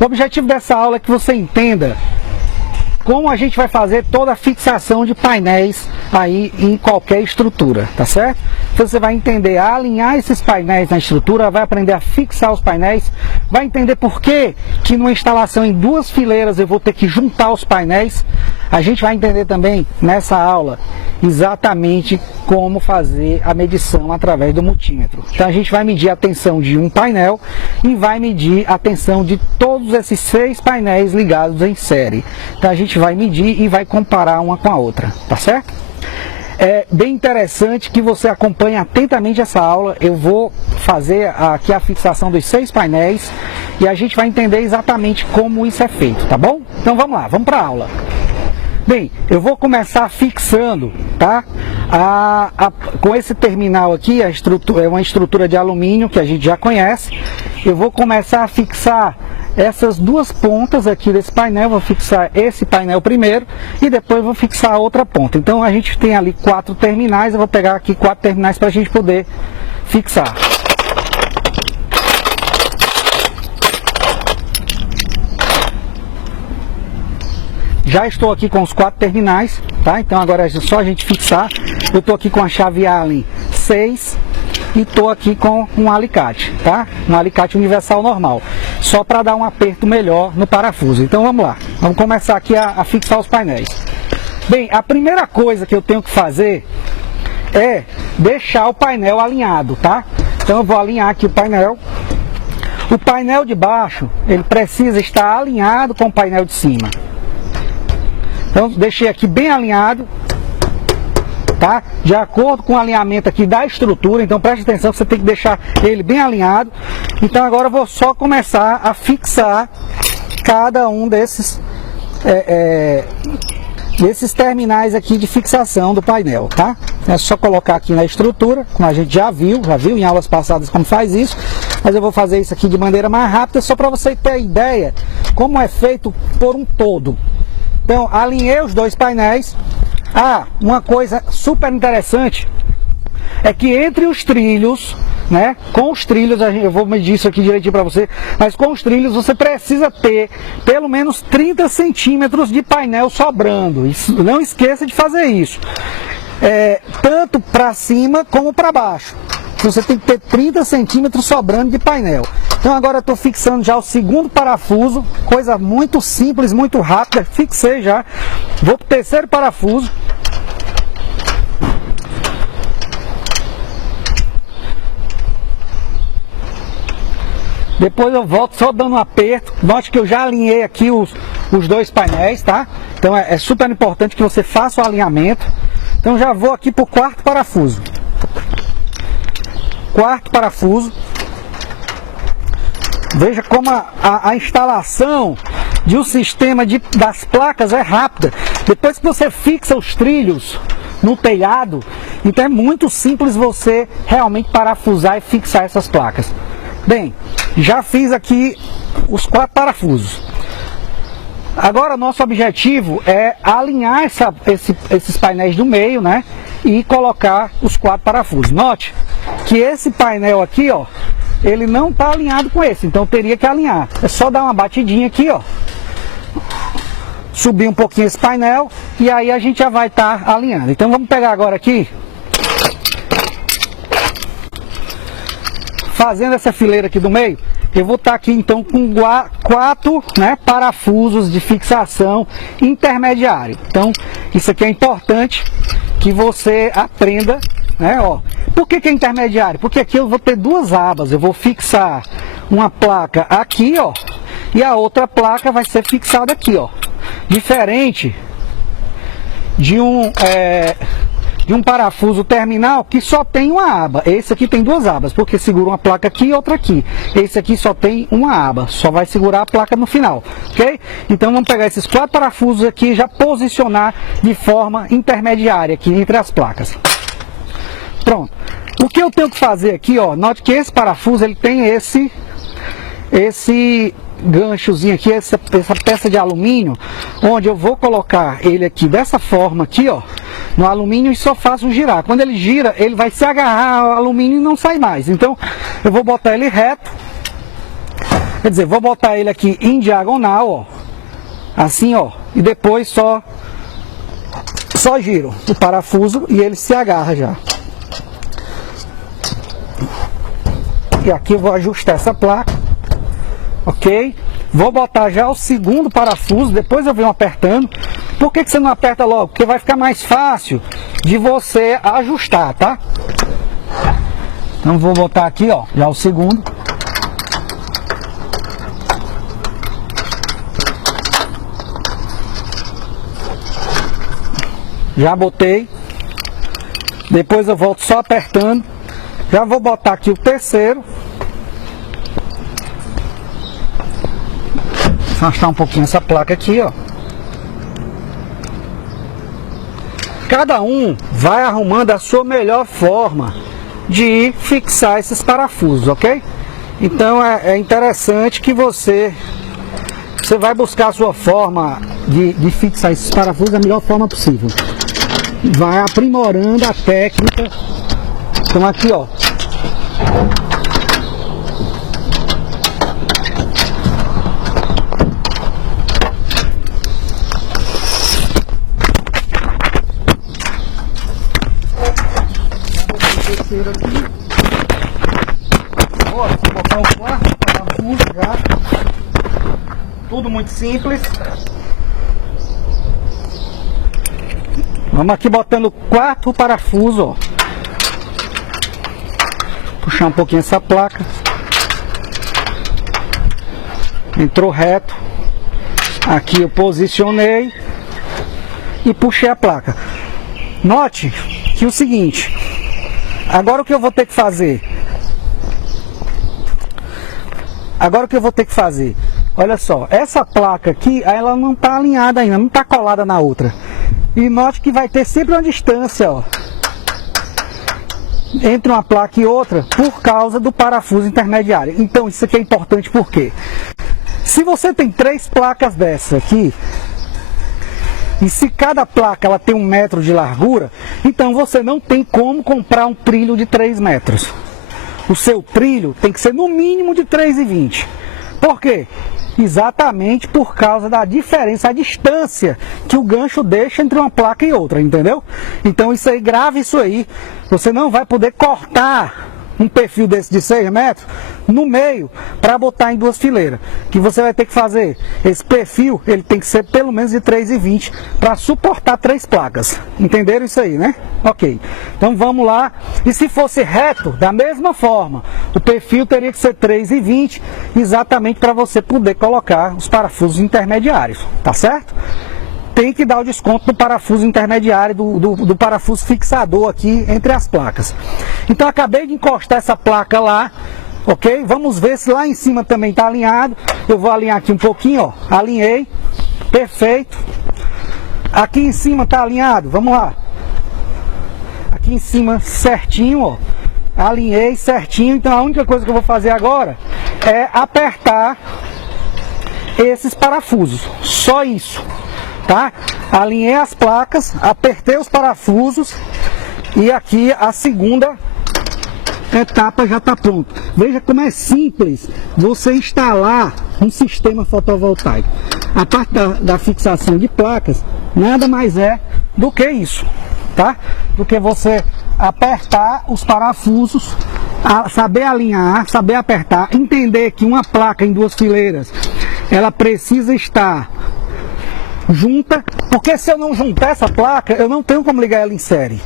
O objetivo dessa aula é que você entenda como a gente vai fazer toda a fixação de painéis aí em qualquer estrutura, tá certo? Então você vai entender a alinhar esses painéis na estrutura, vai aprender a fixar os painéis, vai entender por que numa instalação em duas fileiras eu vou ter que juntar os painéis. A gente vai entender também nessa aula exatamente como fazer a medição através do multímetro. Então a gente vai medir a tensão de um painel e vai medir a tensão de todos esses 6 painéis ligados em série. Então a gente vai medir e vai comparar uma com a outra, tá certo? É bem interessante que você acompanhe atentamente essa aula. Eu vou fazer aqui a fixação dos 6 painéis e a gente vai entender exatamente como isso é feito, tá bom? Então vamos lá, vamos para a aula. Bem, eu vou começar fixando, tá? Com esse terminal aqui, é uma estrutura de alumínio que a gente já conhece. Eu vou começar a fixar essas duas pontas aqui desse painel. Vou fixar esse painel primeiro e depois vou fixar a outra ponta. Então a gente tem ali 4 terminais, eu vou pegar aqui 4 terminais para a gente poder fixar. Já estou aqui com os 4 terminais, tá? Então agora é só a gente fixar. Eu estou aqui com a chave Allen 6 e estou aqui com um alicate, tá? Um alicate universal normal, só para dar um aperto melhor no parafuso. Então vamos lá, vamos começar aqui a fixar os painéis. Bem, a primeira coisa que eu tenho que fazer é deixar o painel alinhado, tá? Então eu vou alinhar aqui o painel. O painel de baixo, ele precisa estar alinhado com o painel de cima. Então deixei aqui bem alinhado, tá? De acordo com o alinhamento aqui da estrutura. Então preste atenção que você tem que deixar ele bem alinhado. Então agora eu vou só começar a fixar cada um desses terminais aqui de fixação do painel, tá? É só colocar aqui na estrutura, como a gente já viu em aulas passadas como faz isso, mas eu vou fazer isso aqui de maneira mais rápida, só para você ter a ideia como é feito por um todo. Então, alinhei os 2 painéis. Uma coisa super interessante é que entre os trilhos, né, com os trilhos, eu vou medir isso aqui direitinho para você, mas com os trilhos você precisa ter pelo menos 30 centímetros de painel sobrando. Isso, não esqueça de fazer isso. Tanto para cima como para baixo. Você tem que ter 30 centímetros sobrando de painel. Então agora eu estou fixando já o segundo parafuso, coisa muito simples, muito rápida. Fixei já. Vou para o 3º parafuso. Depois eu volto só dando um aperto. Note que eu já alinhei aqui os 2 painéis, tá? Então é super importante que você faça o alinhamento. Então já vou aqui para o 4º parafuso. 4º parafuso. Veja como a instalação de um sistema das placas é rápida. Depois que você fixa os trilhos no telhado, então é muito simples você realmente parafusar e fixar essas placas. Bem, já fiz aqui os 4 parafusos. Agora nosso objetivo é alinhar esses painéis do meio, né? E colocar os 4 parafusos. Note que esse painel aqui, ó, ele não está alinhado com esse, então teria que alinhar. É só dar uma batidinha aqui, ó, subir um pouquinho esse painel e aí a gente já vai estar alinhando. Então vamos pegar agora aqui, fazendo essa fileira aqui do meio. Eu vou estar aqui então com 4, né, parafusos de fixação intermediário. Então isso aqui é importante que você aprenda, né, ó. Por que é intermediário? Porque aqui eu vou ter 2 abas. Eu vou fixar uma placa aqui, ó, e a outra placa vai ser fixada aqui, ó. Diferente de um parafuso terminal que só tem uma aba. Esse aqui tem 2 abas, porque segura uma placa aqui e outra aqui. Esse aqui só tem uma aba, só vai segurar a placa no final, ok? Então vamos pegar esses 4 parafusos aqui e já posicionar de forma intermediária aqui entre as placas. Pronto. O que eu tenho que fazer aqui, ó, note que esse parafuso ele tem esse ganchozinho aqui, essa peça de alumínio, onde eu vou colocar ele aqui dessa forma aqui, ó, no alumínio e só faço girar. Quando ele gira, ele vai se agarrar ao alumínio e não sai mais. Então, eu vou botar ele reto Quer dizer, vou botar ele aqui em diagonal, ó, assim, ó, e depois só giro o parafuso e ele se agarra já. E aqui eu vou ajustar essa placa, ok? Vou botar já o segundo parafuso, depois eu venho apertando. Por que você não aperta logo? Porque vai ficar mais fácil de você ajustar, tá? Então vou botar aqui, ó, já o segundo. Já botei. Depois eu volto só apertando. Já vou botar aqui o terceiro. Afastar um pouquinho essa placa aqui, ó. Cada um vai arrumando a sua melhor forma de fixar esses parafusos, ok? Então é interessante que você vai buscar a sua forma de fixar esses parafusos da melhor forma possível. Vai aprimorando a técnica. Então aqui, ó. Aqui. Vou botar o quarto parafuso já. Tudo muito simples. Vamos aqui botando o quarto parafuso, ó. Puxar um pouquinho essa placa. Entrou reto. Aqui eu posicionei e puxei a placa. Note que o seguinte. Agora o que eu vou ter que fazer? Olha só, essa placa aqui, ela não está alinhada ainda, não está colada na outra. E note que vai ter sempre uma distância, ó, entre uma placa e outra, por causa do parafuso intermediário. Então isso aqui é importante porque se você tem 3 placas dessa aqui, e se cada placa ela tem 1 metro de largura, então você não tem como comprar um trilho de 3 metros. O seu trilho tem que ser no mínimo de 3,20. Por quê? Exatamente por causa da diferença, a distância que o gancho deixa entre uma placa e outra, entendeu? Então isso aí, grave isso aí. Você não vai poder cortar um perfil desse de 6 metros no meio para botar em 2 fileiras. Que você vai ter que fazer esse perfil, ele tem que ser pelo menos de 3,20 para suportar 3 placas. Entenderam isso aí, né? Ok. Então vamos lá. E se fosse reto, da mesma forma, o perfil teria que ser 3,20, exatamente para você poder colocar os parafusos intermediários, tá certo? Tem que dar o desconto do parafuso intermediário, do parafuso fixador aqui entre as placas. Então acabei de encostar essa placa lá, ok? Vamos ver se lá em cima também está alinhado. Eu vou alinhar aqui um pouquinho, ó. Alinhei, perfeito. Aqui em cima está alinhado, vamos lá. Aqui em cima certinho, ó. Alinhei certinho, então a única coisa que eu vou fazer agora é apertar esses parafusos, só isso. Tá? Alinhei as placas, apertei os parafusos e aqui a segunda etapa já está pronta. Veja como é simples você instalar um sistema fotovoltaico. A parte da fixação de placas nada mais é do que isso, tá? Do que você apertar os parafusos, saber alinhar, saber apertar, entender que uma placa em 2 fileiras ela precisa estar junta, porque se eu não juntar essa placa, eu não tenho como ligar ela em série.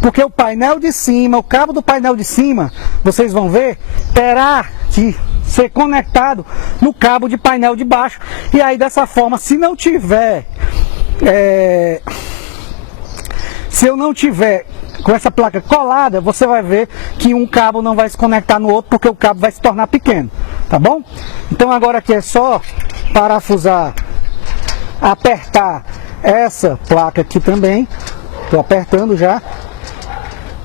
Porque o painel de cima, o cabo do painel de cima, vocês vão ver, terá que ser conectado no cabo de painel de baixo. E aí dessa forma, se não tiver, se eu não tiver com essa placa colada, você vai ver que um cabo não vai se conectar no outro, porque o cabo vai se tornar pequeno, tá bom? Então agora aqui é só parafusar, apertar essa placa aqui também. Estou apertando já,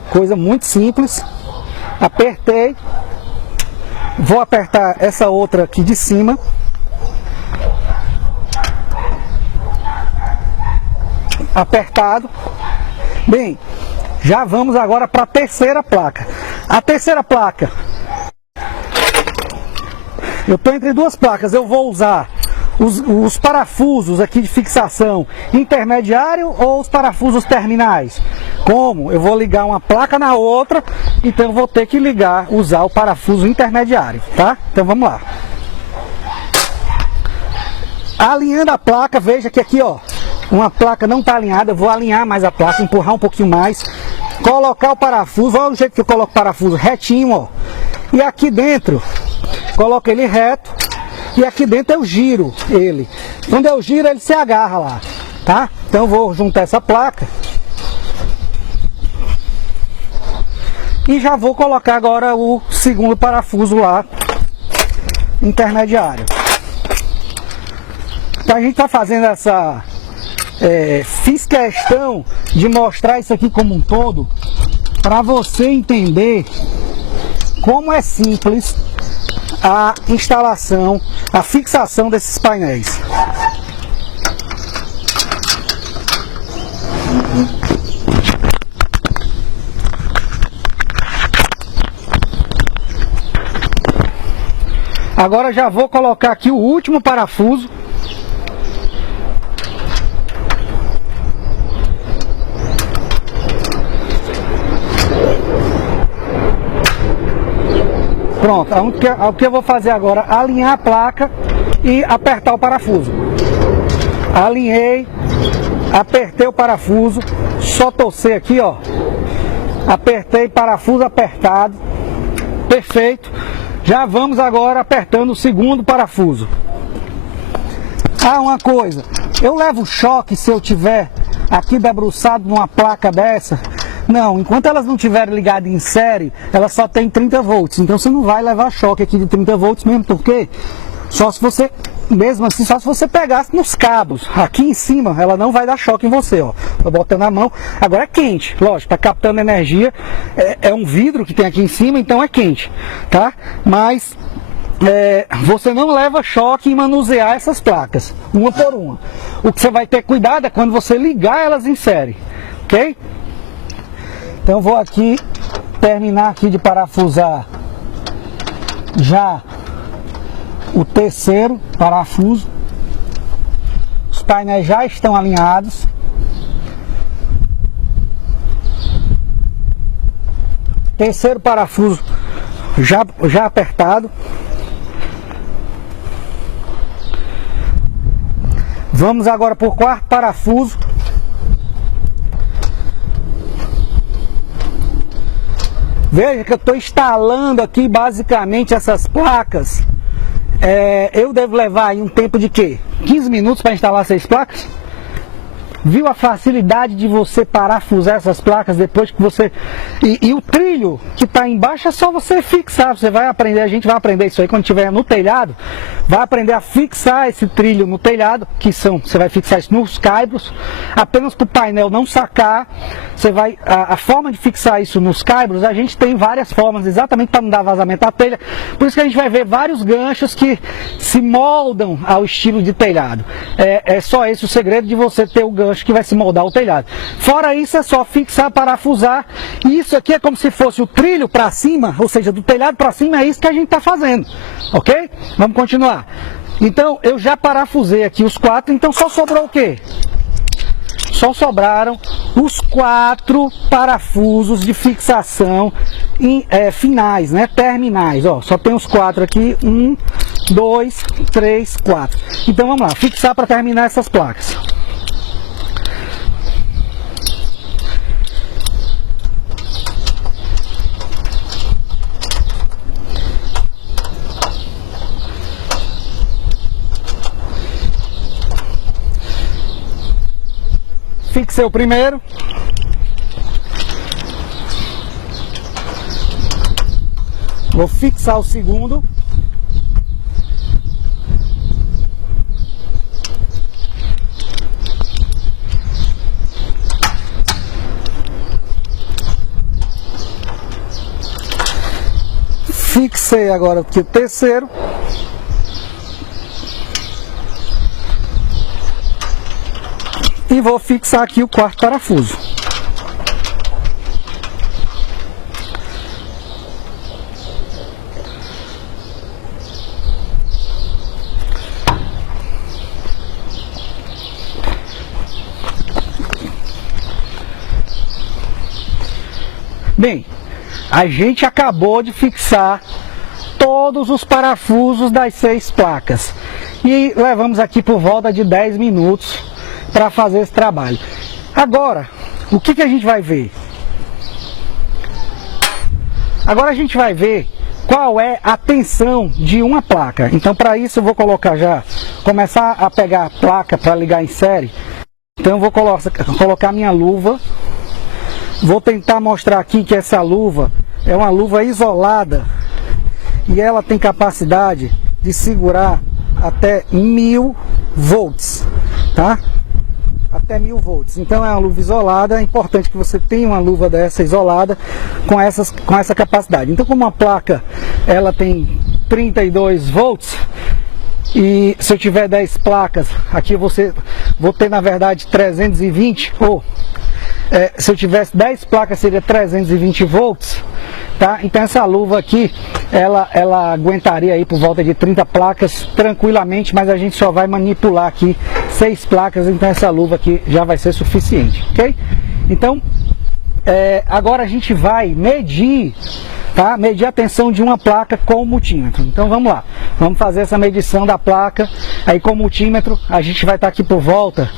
coisa muito simples. Apertei, vou apertar essa outra aqui de cima, apertado. Bem, já vamos agora para a terceira placa. A terceira placa eu estou entre duas placas, eu vou usar os parafusos aqui de fixação intermediário ou os parafusos terminais? Como? Eu vou ligar uma placa na outra, então eu vou ter que usar o parafuso intermediário, tá? Então vamos lá. Alinhando a placa, veja que aqui, ó, uma placa não está alinhada, eu vou alinhar mais a placa, empurrar um pouquinho mais, colocar o parafuso, olha o jeito que eu coloco o parafuso, retinho, ó. E aqui dentro, coloco ele reto. E aqui dentro eu giro ele. Quando eu giro, ele se agarra lá, tá? Então eu vou juntar essa placa. E já vou colocar agora o segundo parafuso lá, intermediário. Então a gente está fazendo essa... fiz questão de mostrar isso aqui como um todo, para você entender como é simples a instalação, a fixação desses painéis. Agora já vou colocar aqui o último parafuso. Pronto, o que eu vou fazer agora? Alinhar a placa e apertar o parafuso. Alinhei, apertei o parafuso, só torcer aqui, ó. Apertei, parafuso apertado, perfeito. Já vamos agora apertando o segundo parafuso. Ah, uma coisa, eu levo choque se eu tiver aqui debruçado numa placa dessa? Não, enquanto elas não estiverem ligadas em série, elas só tem 30 volts. Então você não vai levar choque aqui de 30 volts mesmo, porque só se você, mesmo assim, só se você pegasse nos cabos. Aqui em cima, ela não vai dar choque em você, ó. Tô botando a mão. Agora é quente, lógico, tá captando energia. É um vidro que tem aqui em cima, então é quente, tá? Mas você não leva choque em manusear essas placas, uma por uma. O que você vai ter cuidado é quando você ligar elas em série, ok? Então vou aqui terminar aqui de parafusar já o terceiro parafuso. Os painéis já estão alinhados. Terceiro parafuso já apertado. Vamos agora por quarto parafuso. Veja que eu estou instalando aqui basicamente essas placas. Eu devo levar aí um tempo de quê? 15 minutos para instalar 6 placas? Viu a facilidade de você parafusar essas placas depois que você... E o trilho que está embaixo é só você fixar. Você vai aprender, a gente vai aprender isso aí quando estiver no telhado. Vai aprender a fixar esse trilho no telhado, você vai fixar isso nos caibros, apenas para o painel não sacar. A forma de fixar isso nos caibros, a gente tem várias formas, exatamente para não dar vazamento à telha. Por isso que a gente vai ver vários ganchos que se moldam ao estilo de telhado. É só esse o segredo de você ter o gancho que vai se moldar o telhado. Fora isso, é só fixar, parafusar. E isso aqui é como se fosse o trilho para cima, ou seja, do telhado para cima, é isso que a gente está fazendo. Ok? Vamos continuar. Então, eu já parafusei aqui os 4, então só sobrou o quê? Só sobraram os 4 parafusos de fixação finais, né? Terminais. Ó, só tem os 4 aqui. 1, 2, 3, 4. Então vamos lá, fixar para terminar essas placas. Fixei o primeiro. Vou fixar o segundo. Fixei agora aqui o terceiro. E vou fixar aqui o quarto parafuso. Bem, a gente acabou de fixar todos os parafusos das 6 placas e levamos aqui por volta de 10 minutos para fazer esse trabalho. Agora, o que a gente vai ver? Agora a gente vai ver qual é a tensão de uma placa. Então, para isso eu vou começar a pegar a placa para ligar em série. Então eu vou colocar minha luva. Vou tentar mostrar aqui que essa luva é uma luva isolada e ela tem capacidade de segurar até 1000 volts, tá? Até 1000 volts. Então é uma luva isolada. É importante que você tenha uma luva dessa isolada com essa capacidade. Então, como a placa ela tem 32 volts e se eu tiver 10 placas aqui vou ter na verdade 320 ou se eu tivesse 10 placas seria 320 volts, tá? Então essa luva aqui ela aguentaria aí por volta de 30 placas tranquilamente, mas a gente só vai manipular aqui 6 placas, então essa luva aqui já vai ser suficiente, ok? Então agora a gente vai medir, tá? Medir a tensão de uma placa com o multímetro. Então vamos lá, vamos fazer essa medição da placa aí com o multímetro. A gente vai estar aqui por volta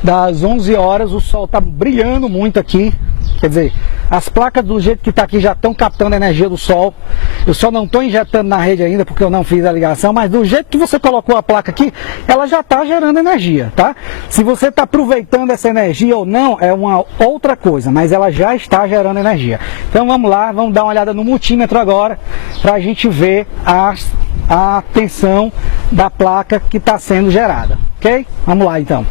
das 11 horas, o sol está brilhando muito aqui, quer dizer, as placas do jeito que está aqui já estão captando a energia do sol. Eu só não estou injetando na rede ainda porque eu não fiz a ligação, mas do jeito que você colocou a placa aqui, ela já está gerando energia, tá? Se você está aproveitando essa energia ou não, é uma outra coisa, mas ela já está gerando energia. Então vamos lá, vamos dar uma olhada no multímetro agora, para a gente ver a tensão da placa que está sendo gerada, ok? Vamos lá então.